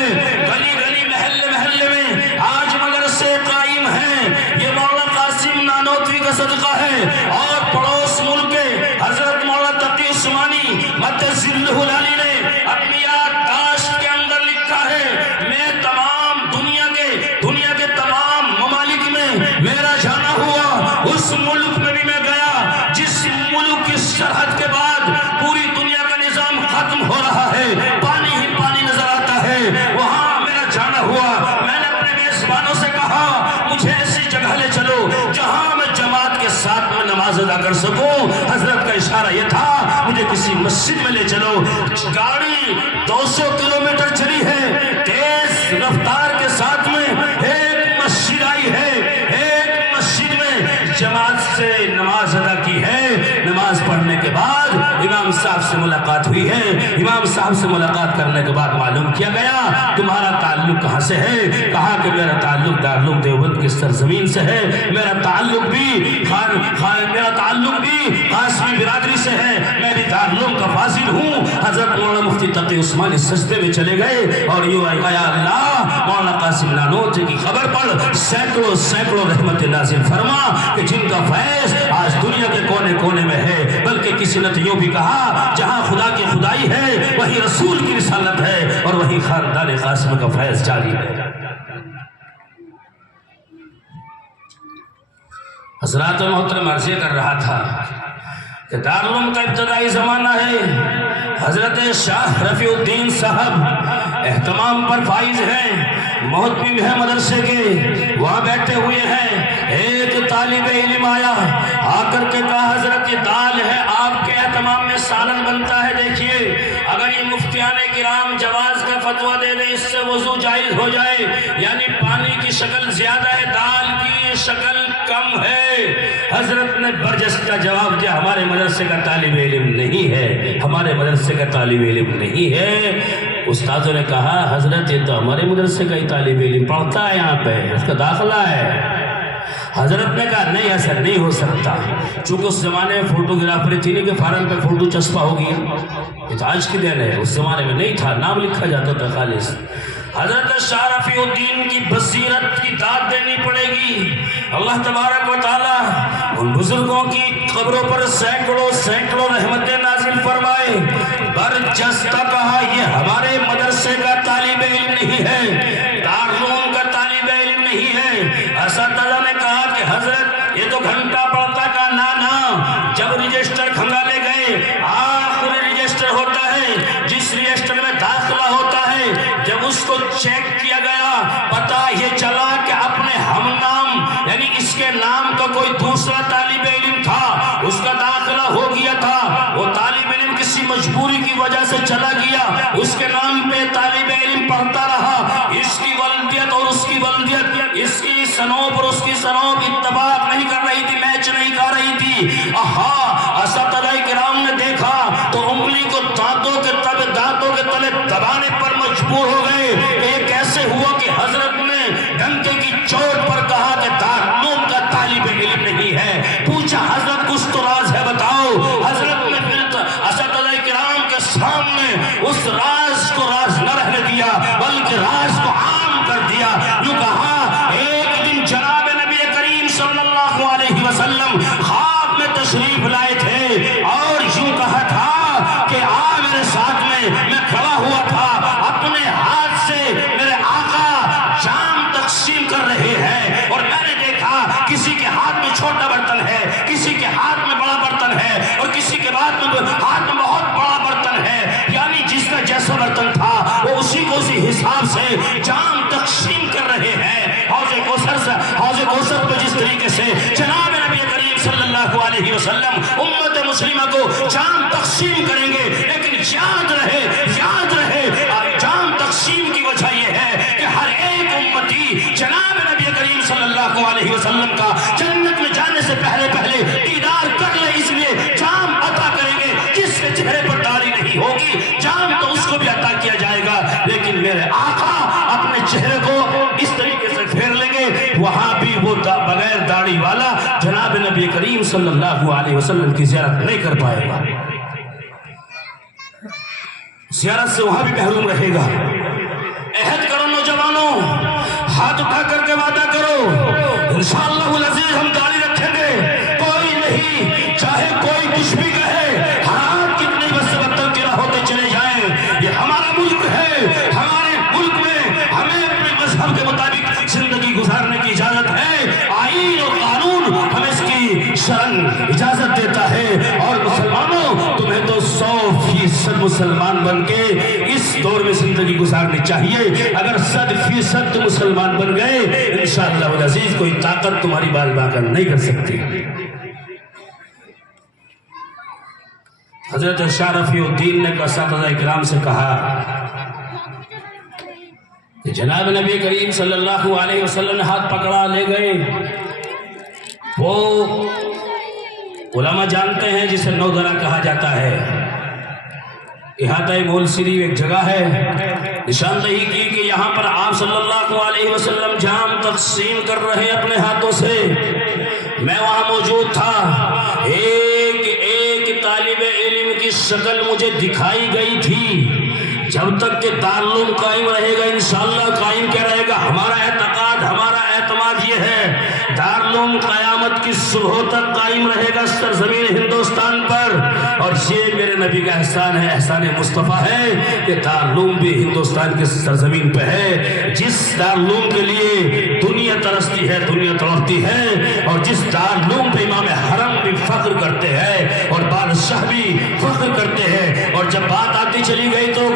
گلی گلی محلے محلے میں آج مدرسے قائم ہیں۔ یہ مولانا قاسم نانوتوی کا صدقہ ہے، اور پڑوس ملک کے حضرت مولانا تقی عثمانی مدظلہ العالی نے اپنی یادداشت کے اندر لکھا ہے میں تمام دنیا کے تمام ممالک میں میرا جانا ہوا، اس ملک میں بھی میں گیا جس ملک کی سرحد کے بعد پوری دنیا کا نظام ختم ہو رہا ہے، پانی ہی پانی نظر آتا ہے، وہاں میرا جانا ہوا۔ میں نے اپنے میزبانوں سے کہا مجھے ایسی جگہ لے چلو جہاں میں جماعت کے ساتھ میں نماز ادا کر سکوں۔ حضرت کا اشارہ یہ تھا مجھے کسی مسجد میں لے چلو۔ گاڑی 200 کلومیٹر چلی ہے، تیز رفتار کے ساتھ میں ایک مسجد آئی ہے، ایک مسجد میں جماعت سے نماز ادا کی ہے۔ نماز پڑھنے کے بعد امام صاحب سے ملاقات ہوئی ہے، امام صاحب سے ملاقات کرنے کے بعد معلوم کیا گیا تمہارا تعلق کہاں سے ہے؟ کہا کہ میرا تعلق دارالعلوم دیوبند کی سرزمین سے ہے، میرا تعلق بھی قاسمی برادری سے ہے، میں بھی دارالعلوم کا فاضل ہوں۔ حضرت مولانا مفتی تقی عثمانی سجدے میں چلے گئے اور یوں آئے یا اللہ مولانا قاسم نانوتوی کی خبر پڑھ سینکڑوں رحمت نازل فرما کہ جن کا فیض آج دنیا کے کونے کونے میں ہے، بلکہ کسی نے یوں بھی کہا جہاں خدا کی خدائی ہے وہی رسول کی رسالت ہے، اور وہی خاندان قاسم کا فیض جاری ہے۔ حضرات محترم عرض کر رہا تھا کہ دارالعلوم کا ابتدائی زمانہ ہے، حضرت شاہ رفیع الدین صاحب اہتمام پر فائز ہیں، محتمم ہے مدرسے کے، وہاں بیٹھے ہوئے ہیں۔ ایک طالب علم آیا، آ کر کے کہا حضرت یہ دال ہے، آپ کے اہتمام میں سالن بنتا ہے، دیکھیے اگر یہ مفتیان کرام جواز کا فتویٰ دے دیں اس سے وضو جائز ہو جائے، یعنی پانی کی شکل زیادہ ہے، دال کی شکل کم ہے۔ حضرت نے برجستہ جواب دیا ہمارے مدرسے کا طالب علم نہیں ہے، ہمارے مدرسے کا طالب علم نہیں ہے۔ استادوں نے کہا حضرت یہ تو ہمارے مدرسے کا ہی طالب علم پڑھتا ہے، یہاں پہ اس کا داخلہ ہے۔ حضرت نے کہا نہیں ایسا نہیں ہو سکتا، چونکہ اس زمانے میں فوٹوگرافری تھی نہیں کہ فارم پہ فوٹو چسپا ہوگی، یہ تو آج کی دن ہے، اس زمانے میں نہیں تھا، نام لکھا جاتا تھا خالص۔ حضرت شاہ رفیع الدین کی بصیرت کی داد دینی پڑے گی۔ اللہ تبارک و تعالی ان بزرگوں کی قبروں پر سینکڑوں رحمتیں نازل فرمائے۔ برجستہ کہا یہ ہمارے مدرسے کا طالب علم نہیں ہے، دارالعلوم کا طالب علم نہیں ہے۔ اساتذہ نے کہا کہ حضرت یہ تو گھنٹہ پڑھتا کا نانا، جب رجسٹر کھنگالے گئے آخری رجسٹر ہوتا ہے جس رجسٹر میں داخلہ ہوتا ہے، جب اس کو چیک کیا گیا پتہ یہ چلا کہ اپنے دوسرا طالب علم تھا، اس کا داخلہ ہو گیا تھا، وہ طالب علم کسی مجبوری کی وجہ سے چلا گیا، اس کے نام پہ طالب علم پڑھتا رہا، اس کی والدیت اور اس کی والدیت، اس کی سنوب اور اس کی سنوب اتفاق نہیں کر رہی تھی، میچ نہیں کر رہی تھی۔ اساتذہ کرام نے دیکھا تو انگلی کو دانتوں کے تلے دبانے پر مجبور ہو گئے کہ یہ کیسے ہوا کہ حضرت نے ڈنکے کی چوٹ پر کہا کہ دارالعلوم کا طالب علم نہیں ہے۔ پوچھا حضرت کچھ تو راز ہے بتاؤ۔ حضرت نے پھر اساتذہ کرام کے سامنے اس راز کو راز نہ رہنے دیا بلکہ راز کو عام کر دیا۔ یوں کہا ایک دن جناب نبی کریم صلی اللہ علیہ وسلم خواب میں تشریف لائے تھے اور یوں کہا تھا کہ آ میرے ساتھ میں کھڑا ہوا تھا، اپنے ہاتھ سے میرے آقا جام تقسیم کر رہے ہیں اور میں نے دیکھا کسی کے ہاتھ میں چھوٹا برتن ہے، کسی کے ہاتھ میں بڑا برتن ہے اور کسی کے ہاتھ میں بہت بڑا برتن ہے، یعنی جس کا جیسا برتن تھا وہ اسی کو اسی حساب سے جام تقسیم کر رہے ہیں۔ حوض کوثر پہ جس طریقے سے جناب نبی کریم صلی اللہ علیہ وسلم امت مسلمہ کو جام تقسیم کریں گے، لیکن یاد رہے جام تقسیم کی وجہ یہ ہے کہ ہر ایک امتی جناب نبی کریم صلی اللہ علیہ وسلم کا جنت میں جانے سے پہلے دیدار کر لے، اس لیے جام عطا کریں گے۔ جس کے چہرے پر داڑھی نہیں ہوگی جام تو اس کو بھی عطا کیا جائے گا، لیکن میرے آقا اپنے چہرے کو اس طریقے سے پھیر لیں گے، وہاں بھی وہ بغیر داڑھی والا جناب نبی کریم صلی اللہ علیہ وسلم کی زیارت نہیں کر پائے گا، زیارت سے وہاں بھی محروم رہے گا۔ عہد کرو نوجوانوں، ہاتھ اٹھا کر کے وعدہ کرو، انشاءاللہ العزیز ہم داڑھی رکھیں گے، کوئی نہیں، چاہے کوئی کچھ بھی کہے، حالات کتنے بس سے بدتر گرا ہوتے چلے جائیں، یہ ہمارا ملک ہے، ہمارے ملک میں ہمیں اپنے مذہب کے مطابق زندگی گزارنے کی اجازت ہے، آئین اور قانون ہمیں اس کی شرن اجازت دیتا ہے، اور مسلمانوں تمہیں تو 100% مسلمان بن کے اس دور میں زندگی گزارنی چاہیے۔ اگر 100% تم مسلمان بن گئے انشاءاللہ العزیز کوئی طاقت تمہاری بال باقر نہیں کر سکتی۔ حضرت شاہ رفیع الدین نے اساتذہ کرام سے کہا کہ جناب نبی کریم صلی اللہ علیہ وسلم نے ہاتھ پکڑا لے گئے، وہ علماء جانتے ہیں جسے نودرہ کہا جاتا ہے، احاطہ مول شریف ایک جگہ ہے، نشاندہی کی کہ یہاں پر آپ صلی اللہ علیہ وسلم جام تقسیم کر رہے اپنے ہاتھوں سے، میں وہاں موجود تھا، ایک طالب علم کی شکل مجھے دکھائی گئی تھی، جب تک کہ دارالعلوم قائم رہے گا انشاءاللہ قائم کیا رہے گا، ہمارا اعتقاد ہمارا اعتماد یہ ہے دارالعلوم قیامت کی صبح تک قائم رہے گا سرزمین ہندوستان پر، اور یہ میرے نبی کا احسان ہے، احسان مصطفیٰ ہے کہ دارالعلوم بھی ہندوستان کی سرزمین پہ ہے، جس دارالعلوم کے لیے دنیا ترستی ہے، دنیا تڑپتی ہے، اور جس دارالعلوم پہ امام حرم بھی فخر کرتے ہیں اور بادشاہ بھی فخر کرتے ہیں۔ اور جب بات آتی چلی گئی تو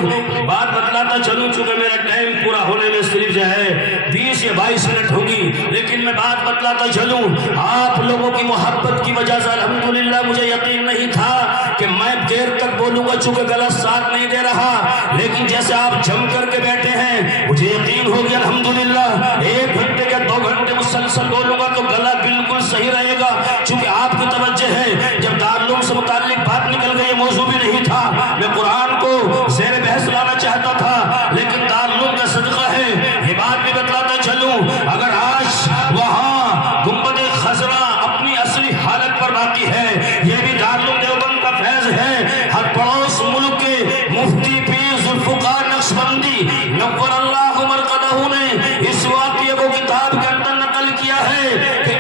بات بتلاتا چلوں، چونکہ میرا ٹائم پورا ہونے میں صرف جو ہے 20 یا 22 منٹ ہوگی، لیکن میں بات بتلاتا چلوں، آپ لوگوں کی محبت کی وجہ سے الحمدللہ مجھے یقین نہیں تھا کہ میں دیر تک بولوں گا، چونکہ گلا ساتھ نہیں دے رہا، لیکن جیسے آپ جم کر کے بیٹھے ہیں مجھے یقین ہو گیا الحمدللہ 1 گھنٹے یا 2 گھنٹے مسلسل بولوں گا تو گلا بالکل صحیح رہے گا، چونکہ آپ کی توجہ ہے۔ جب دارالعلوم سے متعلق بات نکل گئی، موضوع بھی نہیں تھا، میں قرآن کو زیر بحث لانا چاہتا تھا، لیکن دارالعلوم کا صدقہ ہے یہ بات بھی بتلاتا چلوں، اگر آج وہاں گنبد خضرا اپنی اصلی حالت پر باقی ہے، یہ بھی دارالعلوم دیوبند کا فیض ہے۔ ہر پڑوس ملک کے مفتی پیر ذوالفقار نقشبندی نور اللہ مرقدہ نے اس واقعے کو کتاب کے اندر نقل کیا ہے کہ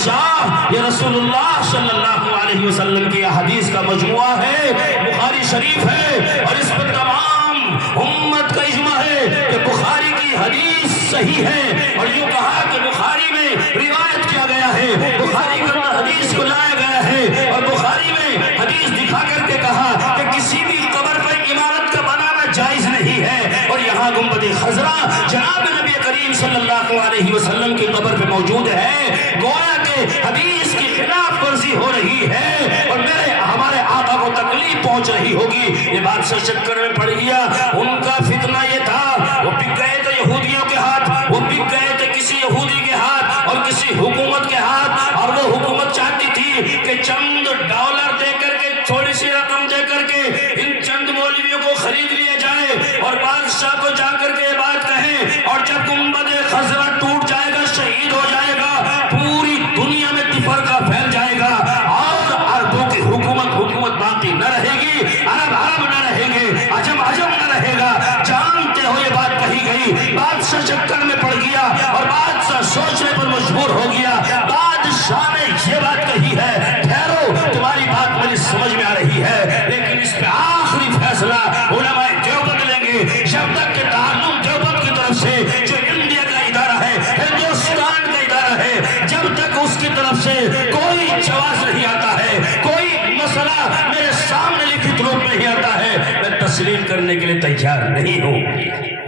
بادشاہ یہ رسول اللہ صلی اللہ علیہ وسلم کی حدیث کا مجموعہ ہے، بخاری شریف ہے، اور اس پر تمام امت کا اجماع ہے کہ بخاری کی حدیث صحیح ہے، اور یوں کہا کہ بخاری میں روایت کیا گیا ہے، بخاری کے اندر حدیث کو لایا گیا ہے، اور بخاری میں حدیث دکھا کر کے کہا کہ کسی بھی قبر پر عمارت کا بنانا جائز نہیں ہے، اور یہاں گنبد خضرا جناب نبی کریم صلی اللہ علیہ وسلم کی قبر پہ موجود ہے، گویا کہ حدیث کی خلاف ورزی ہو رہی ہے، اور ہمارے آقا کو تکلیف پہنچ رہی ہوگی۔ یہ بات سے چکر میں پڑ گیا، ان کا فتنہ یہ تھا، وہ بک گئے تھے یہودیوں کے ہاتھ، وہ بک گئے تھے کسی یہودی کے ہاتھ اور کسی حکومت کے ہاتھ، اور وہ حکومت چاہتی تھی کہ چند ڈالر دے کر کے، تھوڑی سی رقم دے کر کے ان چند مولویوں کو خرید لیا جائے اور بادشاہ کو جا کر کے یہ بات کہیں، اور جب گنبد خضرا ٹوٹ جائے گا، شہید ہو جائے گا، پوری دنیا میں تفرقہ پھیل جائے گا اور عربوں کی حکومت باقی نہ رہے گی، عرب نہ رہیں گے، عجم نہ رہے گا۔ جانتے ہو یہ بات کہی گئی، بادشاہ چکر میں پڑ گیا اور بادشاہ سوچنے پر مجبور ہو گیا۔ بادشاہ نے یہ بات کہی ہے، ٹھہرو تمہاری بات مجھے سمجھ میں آ رہی ہے، لیکن اس پہ آخری فیصلہ علماء دیوبند لیں گے، جب تک کہ تعلم دیوبند کی طرف سے جو انڈیا کا ادارہ ہے، ہندوستان کا ادارہ ہے، جب تک اس کی طرف سے کوئی جواز نہیں آتا ہے، کوئی مسئلہ میرے سامنے لکھت روپ میں نہیں آتا ہے، میں تسلیم کرنے کے لیے تیار نہیں ہوں۔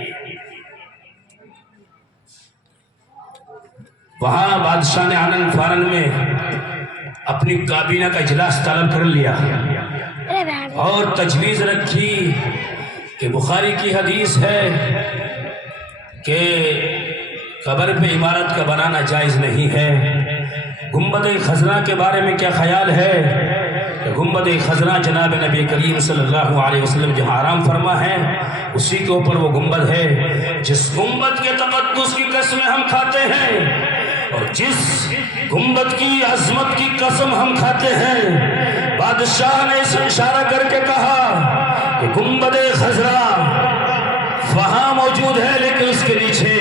وہاں بادشاہ نے آنند فانند میں اپنی کابینہ کا اجلاس طلب کر لیا اور تجویز رکھی کہ بخاری کی حدیث ہے کہ قبر پہ عمارت کا بنانا جائز نہیں ہے۔ گنبد خضرا کے بارے میں کیا خیال ہے کہ گنبد خضرا جناب نبی کریم صلی اللہ علیہ وسلم جہاں آرام فرما ہے اسی کے اوپر وہ گنبد ہے، جس گنبد کے تقدس کی قسمیں ہم کھاتے ہیں اور جس گنبد کی عظمت کی قسم ہم کھاتے ہیں۔ بادشاہ نے اسے اشارہ کر کے کہا کہ گنبد خضرا وہاں موجود ہے، لیکن اس کے نیچے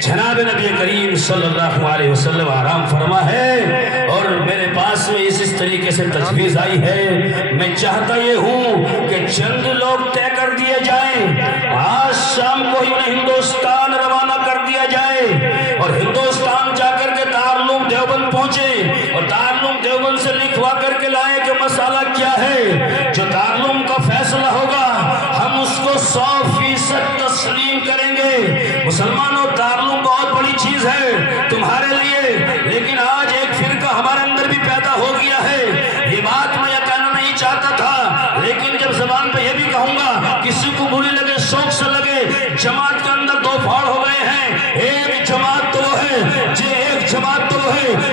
جناب نبی کریم صلی اللہ علیہ وسلم آرام فرما ہے، اور میرے پاس میں اس طریقے سے تجویز آئی ہے۔ میں چاہتا یہ ہوں کہ چند لوگ طے کر دیے جائیں، آج شام کو ہی ہندوستان روانہ کر دیا جائے اور ہندوستان جا کر کے دارالعلوم دیوبند پہنچے اور دارالعلوم دیوبند سے لکھوا کر کے لائے کہ مسئلہ کیا ہے، جو دارالعلوم کا فیصلہ ہوگا ہم اس کو 100% تسلیم کریں گے۔ مسلمانوں، دارالعلوم بہت بڑی چیز ہے تمہارے لیے، لیکن آج ایک فرقہ ہمارے اندر بھی پیدا ہو گیا ہے۔ یہ بات میں یہ کہنا نہیں چاہتا تھا، لیکن جب زبان پہ یہ بھی کہوں گا، کسی کو بری لگے شوق سے لگے، جماعت کے اندر دو پھاڑ ہو گئے ہیں۔ ایک جماعت تو وہ ہے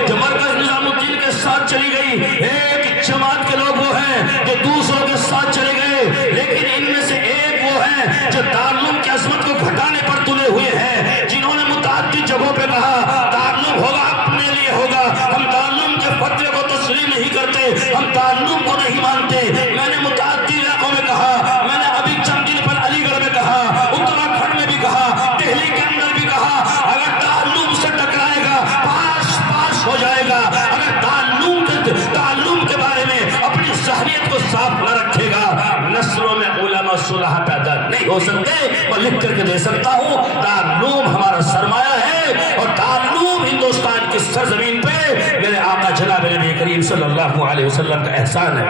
جو مرکز نظام الدین کے ساتھ چلی گئی، ایک جماعت کے لوگ وہ ہیں جو دوسروں کے ساتھ چلے گئے، لیکن ان میں سے ایک وہ ہے جو دارالعلوم کی عظمت کو گھٹانے پر تلے ہوئے ہیں، جنہوں نے متعدد جگہوں پہ کہا دارالعلوم ہوگا اپنے لیے ہوگا، ہم دارالعلوم کے فتوے کو تسلیم نہیں کرتے، ہم دارالعلوم کو نہیں مانتے۔ میں نے متعدد علاقوں میں کہا، میں نے ابھی چند دن پر علی گڑھ میں کہا، اتراکھنڈ میں بھی کہا، دہلی کے اندر بھی کہا، اگر دارالعلوم سے ٹکرائے گا پاس ہو جائے گا، اگر تعلم کے بارے میں اپنی ذہنیت کو صاف نہ رکھے گا، نسلوں میں علماء صلح پیدا نہیں ہو سکتے۔ میں لکھ کر کے دے سکتا ہوں، دارالعلوم ہمارا سرمایہ ہے، اور دارالعلوم ہندوستان کی سرزمین پہ میرے آقا جناب نبی کریم صلی اللہ علیہ وسلم کا احسان ہے۔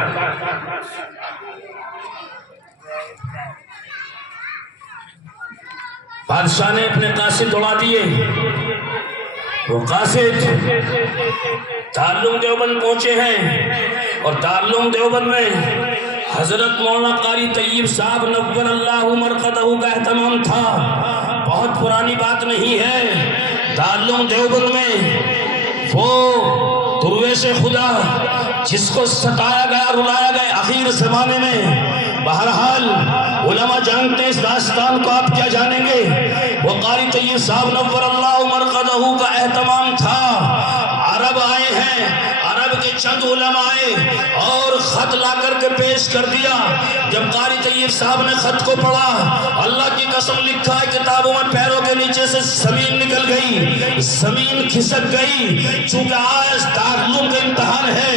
بادشاہ نے اپنے قاصد دوڑا دیے، وہ قاصد دارالعلوم دیوبند پہنچے ہیں، اور دارالعلوم دیوبند میں حضرت مولانا قاری طیب صاحب نور اللہ مرقدہ کا اہتمام تھا۔ بہت پرانی بات نہیں ہے، دارالعلوم دیوبند میں وہ درویش خدا جس کو ستایا گیا، رلایا گیا آخر زمانے میں، بہرحال علماء جانتے ہیں اس داستان کو، آپ کیا جانیں گے، وہ قاری طیب صاحب نور اللہ مرقدہ کا اہتمام تھا۔ عرب آئے ہیں، عرب کے چند علماء آئے اور خط لا کر کے پیش کر دیا۔ جب قاری طیب صاحب نے خط کو پڑھا، اللہ کی قسم لکھا ہے کتابوں میں پیروں کے نیچے سے سے زمین نکل گئی، زمین کھسک گئی، چونکہ آج دارالعلوم کا امتحان ہے۔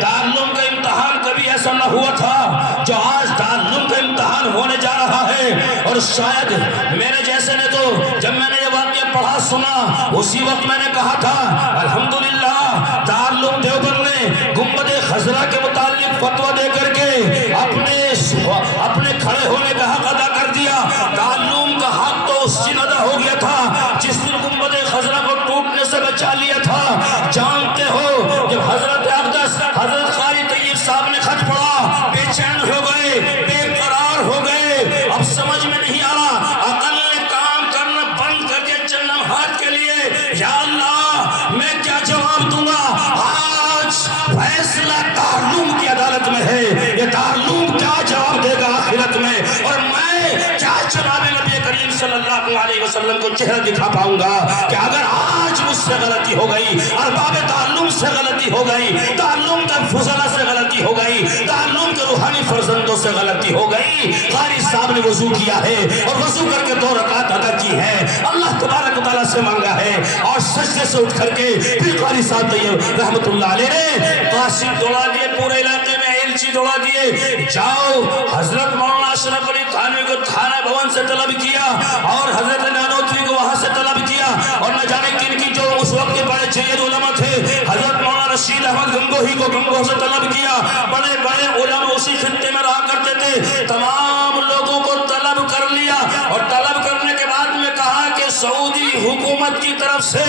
دارالعلوم کا امتحان کبھی ایسا نہ ہوا تھا جو آج دارالعلوم کا امتحان ہونے جا رہا ہے۔ اور شاید میرے جیسے نے تو جب میں نے یہ واقعہ پڑھا سنا، اسی وقت میں نے کہا تھا الحمدللہ دارالعلوم دیوبند نے گنبد خضرا کے متعلق فتویٰ دے کر کے اپنے کھڑے ہونے کا حق ادا کر دیا۔ دارالعلوم کا حق تو اس دن ادا ہو گیا تھا جس دن گنبد خضرا کو ٹوٹنے سے بچا لیا تھا۔ جانتے ہو جب حضرت اقدس حضرت قاری طیب صاحب نے خط پڑھا، بے چین ہو گئے، بے قرار ہو گئے، اب سمجھ میں نہیں آ رہا، عقل نے کام کرنا بند کر دیا چند لمحات کے لیے۔ یا اللہ میں کیا جواب دوں گا؟ آج فیصلہ دارالعلوم کی عدالت میں ہے، یہ دارالعلوم کیا جواب دے گا آخرت میں، اور میں کیا جناب نبی کریم صلی اللہ علیہ وسلم کو چہرہ دکھا پاؤں گا کہ اگر آج مجھ سے غلطی ہو گئی، ارباب دارالعلوم سے غلطی ہو گئی، دارالعلوم کے فضلاء سے غلطی ہو گئی، دارالعلوم کے روحانی فرزندوں سے غلطی ہو گئی۔ قاری صاحب نے وضو کیا ہے اور وضو کر کے 2 رکعت ادا کی ہے، اللہ تبارک و تعالیٰ سے مانگا ہے، اور سجدے سے اٹھ کر کے پھر قاری صاحب طیب رحمت اللہ علیہ نے قاصد دوڑا دیے، پورے علاقے میں ایلچی دوڑا دیے، جاؤ حضرت مولانا اشرف علی تھانوی کو تھانہ بھون سے طلب کیا، اور حضرت نانوتوی کو وہاں سے طلب کیا، اور نہ جانے کن کی جو اس وقت کے بڑے سید علماء تھے، حضرت مولانا رشید احمد گنگوہی کو گنگوہ سے طلب کیا، بڑے بڑے علماء اسی خطے میں رہا کرتے تھے، تمام لوگوں کو طلب کر لیا، اور طلب کرنے کے بعد میں کہا کہ سعودی حکومت کی طرف سے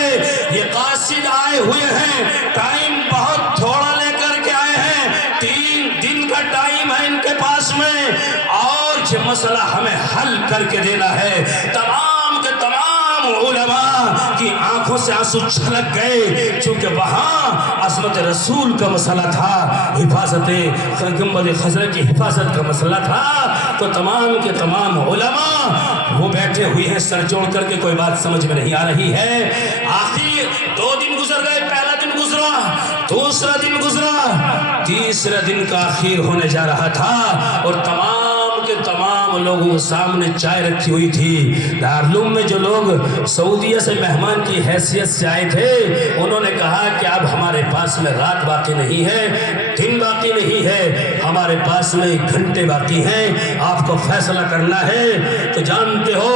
یہ قاصد آئے ہوئے ہیں، ٹائم بہت تھوڑا لے کر کے آئے ہیں، 3 دن کا ٹائم ہے ان کے پاس میں، اور یہ مسئلہ ہمیں حل کر کے دینا ہے۔ تمام کے تمام علماء کی آنکھوں سے آنسو چھلک گئے، چونکہ وہاں عظمت رسول کا مسئلہ تھا، حفاظت گنبد خضرا کی حفاظت کا مسئلہ تھا، تو تمام کے تمام علماء وہ بیٹھے ہوئے ہیں سر جوڑ کر کے، کوئی بات سمجھ میں نہیں آ رہی ہے۔ آخر 2 دن گزر گئے، پہلا دن گزرا، دوسرا دن گزرا، تیسرا دن کا آخر ہونے جا رہا تھا، اور تمام کے تمام لوگوں کے سامنے چائے رکھی ہوئی تھی۔ دارالعلوم میں جو لوگ سعودیہ سے مہمان کی حیثیت سے آئے تھے، انہوں نے کہا کہ اب ہمارے پاس میں رات باقی نہیں ہے، دن باقی نہیں ہے، ہمارے پاس میں گھنٹے باقی ہیں، آپ کو فیصلہ کرنا ہے۔ تو جانتے ہو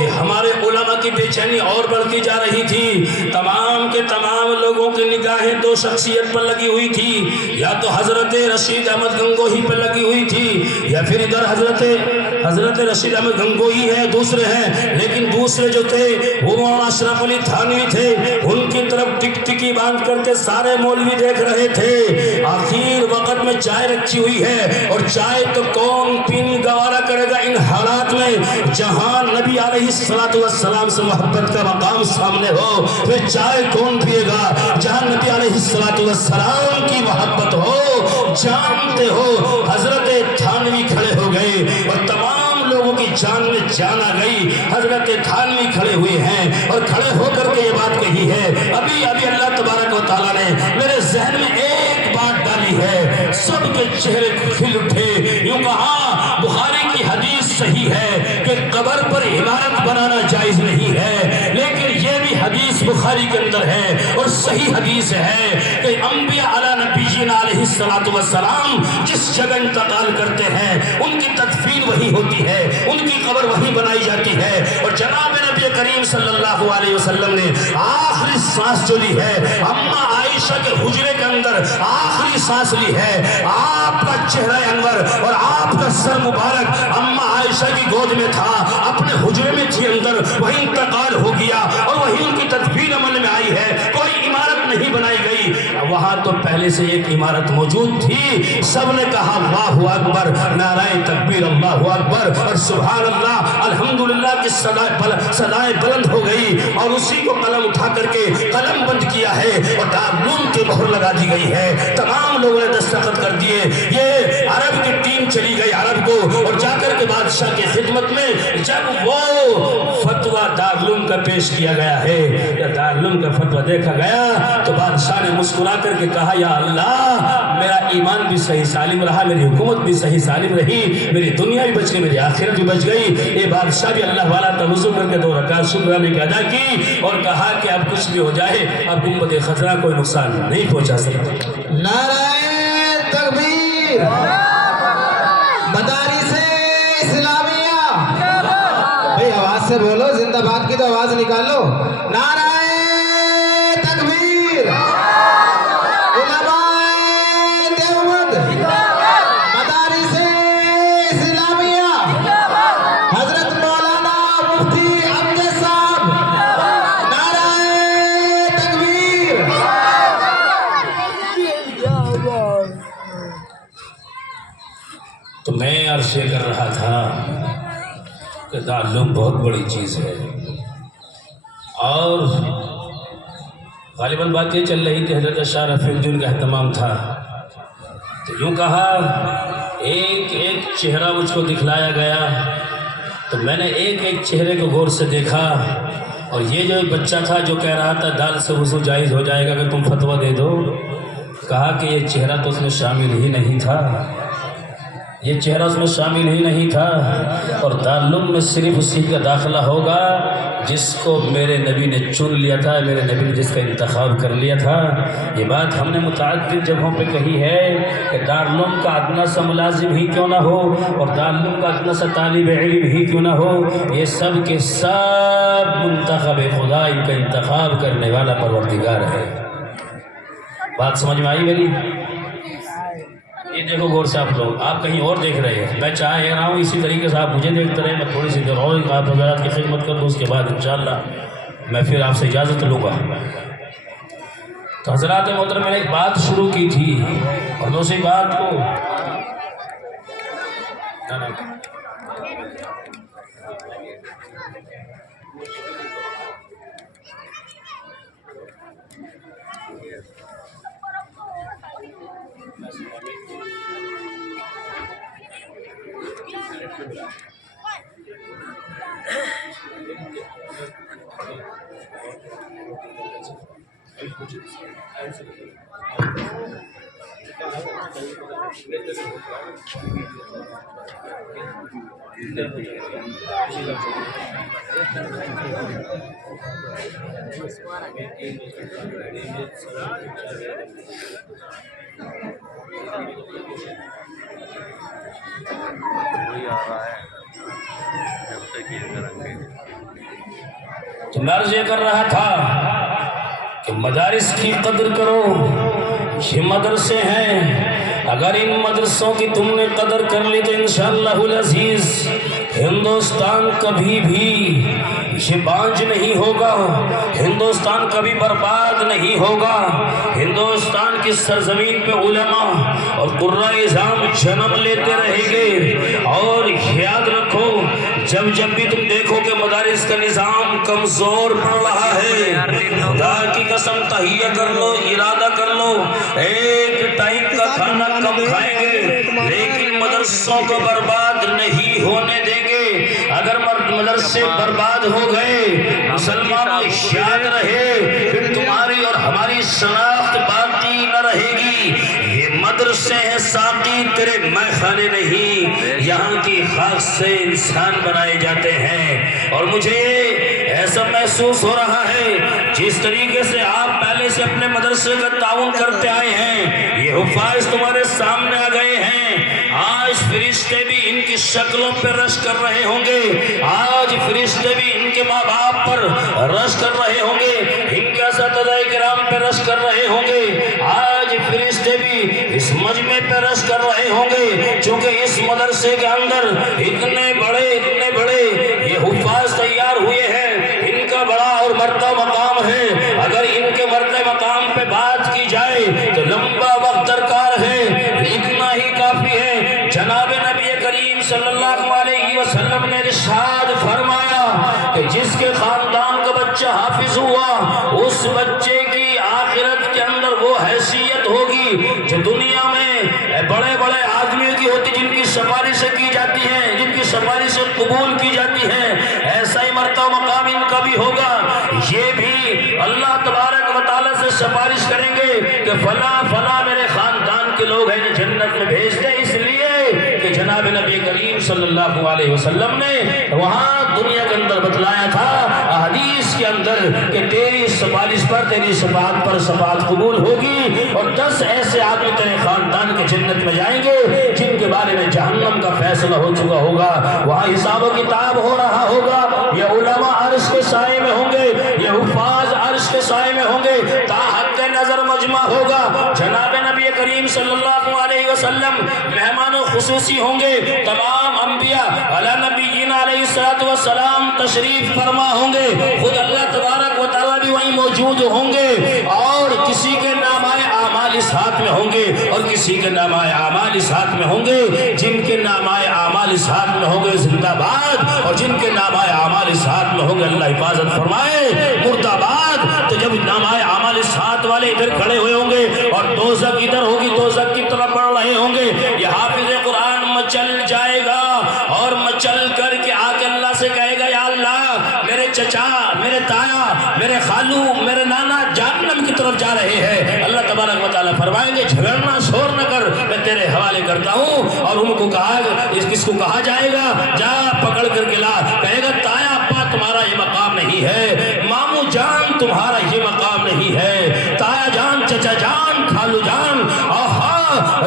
یہ ہمارے علماء کی بے چینی اور بڑھتی جا رہی تھی، تمام کے تمام لوگوں کی نگاہیں 2 شخصیت پر لگی ہوئی تھی، یا تو حضرت رشید احمد گنگوہی پر لگی ہوئی تھی، یا پھر ادھر حضرت رشید احمد گنگوہی ہے، دوسرے ہیں، لیکن دوسرے جو تھے وہ مولانا اشرف علی تھانوی تھے، ان کی طرف ٹک ٹکی باندھ کر کے سارے مولوی دیکھ رہے تھے۔ آخر وقت میں چائے رکھی ہوئی ہے، اور چائے تو کون پینی گوارا کرے گا ان حالات میں، جہاں نبی علیہ السلام سے محبت کا مقام سامنے ہو، پھر چائے کون پیے گا؟ جہاں نبی علیہ السلام کی محبت ہو۔ جانتے ہو حضرت تھانوی کھڑے ہو گئے، اور تمام لوگوں کی جان میں جان آ گئی، حضرت تھانوی کھڑے ہوئے ہیں، اور کھڑے ہو کر کے یہ بات کہی ہے۔ ابھی اللہ تبارک و تعالیٰ نے میرے ذہن میں ایک بات ڈالی ہے، سب کے چہرے کھل اٹھے، یوں کہا بخاری کی حدیث صحیح ہے کہ قبر پر عمارت بنانا جائز نہیں ہے، لیکن یہ بھی حدیث بخاری کے اندر ہے اور صحیح حدیث ہے کہ انبیاء علی نبینا علیہ السلام جس جگہ انتقال کرتے ہیں ان کی تدفین وہی ہوتی ہے، ان کی قبر وہی بنائی جاتی ہے، اور جناب نبی کریم صلی اللہ علیہ وسلم نے آخری سانس جو لی ہے اماں عائشہ کے حجرے کے اندر آخری سانس لی ہے، آپ کا چہرہ انور اور آپ کا سر مبارک اماں عائشہ کی گود میں تھا، اپنے حجرے میں تھی اندر، وہی انتقال ہو گیا اور وہی ان کی تدفین عمل میں آئی ہے، کوئی عمارت نہیں بنائی گئی۔ وہاں تو پہلے سے ایک عمارت موجود تھی، سب نے کہا اللہ اکبر، نعرہ تکبیر اللہ اکبر اور سبحان اللہ الحمدللہ کی صدائیں بلند ہو گئی، اور اسی کو قلم اٹھا کر کے قلم بند کیا ہے اور دارالعلوم کی مہر لگا دی گئی ہے، تمام لوگوں نے دستخط کر دیے، یہ عرب کی ٹیم چلی گئی عرب کو، اور جا کر کے بادشاہ کی خدمت میں جب وہ فتویٰ دارالعلوم دارالعلوم کا پیش کیا گیا ہے یا دارالعلوم کا فتویٰ دیکھا گیا تو بادشاہ نے مسکرا کر کے کہا یا اللہ میرا ایمان بھی صحیح سالم رہا, میری حکومت بھی صحیح سالم رہی, میری دنیا بھی بچ گئی, میری آخرت بھی بچ گئی. یہ بادشاہ بھی اللہ والا توضو کر کے 2 رکعت شکرانے کی ادا کی اور کہا کہ اب کچھ بھی ہو جائے اب گنبد خضرا کوئی نقصان نہیں پہنچا سکتا. نعرہ تکبیر, مدارس اسلامیہ, بھئی آواز سے بولو, زندہ باد کی تو آواز نکالو. نعرہ تکبیر, علماء دیوبند, مدارس اسلامیہ, حضرت مولانا مفتی امجد صاحب, نعرہ تکبیر. تو میں عرض یہ کر رہا تھا کہ دارالعلوم بہت بڑی چیز ہے, اور غالباً بات یہ چل رہی کہ حضرت شاہ رفیع الدین کا اہتمام تھا, تو یوں کہا ایک ایک چہرہ مجھ کو دکھلایا گیا, تو میں نے ایک ایک چہرے کو غور سے دیکھا, اور یہ جو ایک بچہ تھا جو کہہ رہا تھا دال سے وضو جائز ہو جائے گا اگر تم فتویٰ دے دو, کہا کہ یہ چہرہ تو اس میں شامل ہی نہیں تھا, یہ چہرہ اس میں شامل ہی نہیں تھا, اور دارالعلوم میں صرف اسی کا داخلہ ہوگا جس کو میرے نبی نے چن لیا تھا, میرے نبی نے جس کا انتخاب کر لیا تھا. یہ بات ہم نے متعدد جگہوں پہ کہی ہے کہ دارالعلوم کا ادنا سا ملازم ہی کیوں نہ ہو اور دارالعلوم کا ادنا سا طالب علم ہی کیوں نہ ہو, یہ سب کے سب منتخب خدا, ان کا انتخاب کرنے والا پروردگار ہے. بات سمجھ میں آئی میری؟ یہ دیکھو غور سے آپ لوگ, آپ کہیں اور دیکھ رہے ہیں, میں چاہ رہا ہوں اسی طریقے سے آپ مجھے دیکھتے رہے, میں تھوڑی سی دیر اور آپ حضرات کی خدمت کر دوں, اس کے بعد انشاءاللہ میں پھر آپ سے اجازت لوں گا. تو حضرات محترم, میں نے ایک بات شروع کی تھی اور دوسری بات کو وہی آ رہا ہے جب تک یہ کریں گے. تو میں عرض یہ کر رہا تھا کہ مدارس کی قدر کرو, یہ مدرسے ہیں, اگر ان مدرسوں کی تم نے قدر کر لی تو انشاءاللہ العزیز ہندوستان کبھی بھی یہ بانج نہیں ہوگا, ہندوستان کبھی برباد نہیں ہوگا. ہندوستان کی سرزمین پہ علماء اور قرۂ اعظام جنم لیتے رہیں گے, اور یاد رکھو جب بھی تم دیکھو کہ مدارس کا نظام کمزور پڑ رہا ہے, خدا کی قسم تہیہ کر لو, ارادہ کر لو, ایک ٹائم کا کھانا کم کھائیں گے لیکن مدرسوں کو برباد نہیں ہونے دیں گے. اگر مدرسے برباد ہو گئے, مسلمانوں یاد رہے پھر تمہاری اور ہماری شناخت باقی نہ رہے گی. یہ مدرسے ہیں ساقی, تیرے میخانے نہیں, یہاں کی خاک سے انسان بنائے جاتے ہیں. اور مجھے ایسا محسوس ہو رہا ہے جس طریقے سے آپ پہلے سے اپنے مدرسے کا تعاون کرتے آئے ہیں, یہ حفاظ تمہارے سامنے آ گئے ہیں. آج فرشتے بھی ان کی شکلوں پہ رش کر رہے ہوں گے, آج فرشتے بھی ان کے ماں باپ پر رش کر رہے ہوں گے, ان کے اساتذہ کرام پہ رش کر رہے ہوں گے, آج فرشتے بھی اس مجمع پہ رش کر رہے ہوں گے, چونکہ اس مدرسے کے اندر اتنے بڑے یہ حفاظ تیار ہوئے ہیں. ان کا بڑا اور مرتبہ مقام ہے, اگر ان کے مرتبہ مقام پہ بات کی جائے تو لمبا وقت درکار ہے, اتنا ہی کافی ہے. جناب نبی کریم صلی اللہ علیہ وسلم نے ارشاد فرمایا کہ جس کے خاندان کا بچہ حافظ ہوا اس بچے کی آخرت کے اندر وہ حیثیت ہوگی جو دنیا میں بڑے آدمیوں کی ہوتی, جن کی سفارشیں کی جاتی ہیں, جن کی سفارشیں قبول کی جاتی ہیں. ایسا ہی مرتبہ مقام ان کا بھی ہوگا. یہ بھی اللہ تبارک و تعالیٰ سے سفارش کریں گے کہ فلاں فلاں میرے خاندان کے لوگ ہیں جنت میں بھیج دیں، اس لیے کہ جناب نبی کریم صلی اللہ علیہ وسلم نے وہاں دنیا کے اندر بتلایا تھا حدیث کے اندر کہ تیری سفارش پر، تیری شفاعت پر شفاعت قبول ہوگی، اور 10 ایسے آدمی تیرے خاندان کے جنت میں جائیں گے جن کے بارے میں جہنم کا فیصلہ ہو چکا ہوگا، وہاں حساب و کتاب ہو رہا ہوگا، یہ علماء عرش کے سائے میں ہوں گے، یہ حفاظ عرش کے سائے میں ہوں گے، تا حد نظر مجمع ہوگا، جناب نبی کریم صلی اللہ علیہ وسلم مہمان خصوصی ہوں گے، تمام انبیاء علی نبینا علیہ السلام تشریف فرما ہوں گے، خود اللہ تبارک و تعالیٰ بھی وہیں موجود ہوں گے، اور کسی کے نامۂ اعمال اس ہاتھ میں ہوں گے اور کسی کے نامۂ اعمال اس ہاتھ میں ہوں گے، جن کے نامۂ اعمال اس ہاتھ میں ہوں گے زندہ باد، اور جن کے نامۂ اعمال اس ہاتھ میں ہوں گے اللہ حفاظت فرمائے مردہ باد۔ تو جب نامۂ اعمال اس ہاتھ والے ادھر کھڑے ہوئے ہوں گے اور دوزخ ادھر ہوگی، دوزخ کی طرف بڑھ رہے ہوں گے، یہ حافظ قرآن مچل جائے گا اور مچل کر کے آ کے اللہ سے کہے گا یا اللہ میرے چچا، میرے تایا، میرے خالو، میرے نانا جہنم کی طرف جا رہے ہیں، اللہ تبارک و تعالیٰ فرمائیں گے جھگڑنا شور نہ کر، میں تیرے حوالے کرتا ہوں، اور ان کو کہا کس کو کہا جائے گا جا پکڑ کر کے لا، کہے گا تایا ابا تمہارا یہ مقام نہیں ہے، مامو جان تمہارا یہ مقام نہیں ہے، تایا جان، چچا جان، خالو جان، آہا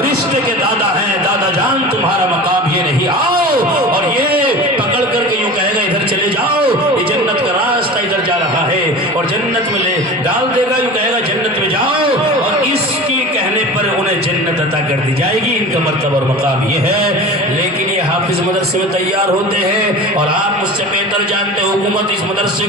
رشتے کے دادا ہیں، دادا جان تمہارا مقام یہ نہیں، آؤ، اور یہ پکڑ کر کے یوں کہے گا ادھر چلے جاؤ، یہ جنت کا راستہ ادھر جا رہا ہے، اور جنت میں لے ڈال دے گا، یوں کہے گا جنت میں جاؤ، اور اس کی کہنے پر انہیں جنت عطا کر دی جائے گی، ان کا مرتبہ اور مقام یہ ہے۔ لیکن یہ حافظ مدرسے میں تیار ہوتے ہیں، اور آپ مجھ سے بہتر جانتے ہیں حکومت اس مدرسے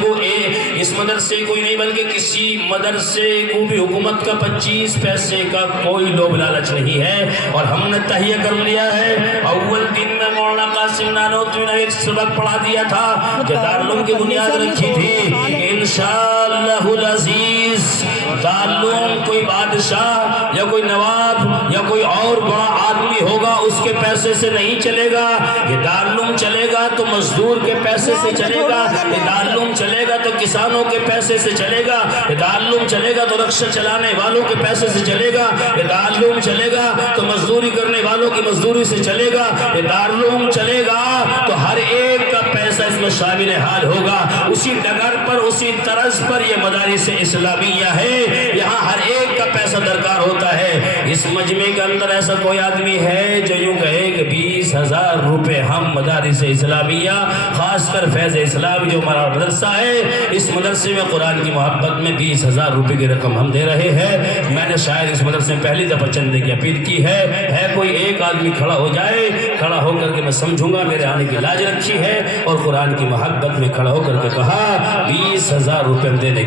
کو ہی نہیں بلکہ کسی مدرسے کو بھی حکومت کا 25 پیسے کا کوئی لوب لالچ نہیں ہے، اور ہم نے تہیہ کر لیا ہے۔ اول دن میں مولانا قاسم نانوتوی نے ایک سبق پڑھا دیا تھا کہ دارالعلوم کی بنیاد رکھی تھی، انشاءاللہ العزیز دارالعلوم کوئی بادشاہ یا کوئی نواب یا کوئی اور بڑا آدمی ہوگا اس کے پیسے سے نہیں چلے گا، یہ دارالعلوم چلے گا تو مزدور کے پیسے سے چلے گا، یہ دارالعلوم چلے گا تو کسانوں کے پیسے سے چلے گا، یہ دارالعلوم چلے گا تو رکشہ چلانے والوں کے پیسے سے چلے گا، یہ دارالعلوم چلے گا تو مزدوری کرنے والوں کی مزدوری سے چلے گا، یہ دارالعلوم چلے گا تو ہر ایک کا پیسہ اس میں شامل حال ہوگا، اسی ڈگر پر اسی طرز پر یہ مدارس اسلامیہ ہے، یہاں ہر ایک کا پیسہ درکار ہوتا ہے۔ اس مجمع کے اندر ایسا کوئی آدمی ہے جو یوں کہے کہ 20,000 روپے ہم مدارس اسلامیہ خاص کر فیض اسلام جو ہمارا مدرسہ ہے اس مدرسے میں قرآن کی محبت میں 20,000 روپے کی رقم ہم دے رہے ہیں، میں نے شاید اس مدرسے میں پہلی دفعہ چندے کی اپیل کی ہے کوئی ایک آدمی کھڑا ہو جائے، کھڑا ہو کر کے میں سمجھوں گا میرے آنے کی لاج رکھی ہے، اور قرآن کی محبت میں کھڑا ہو کر کے کہا 20,000 روپے ہم دینے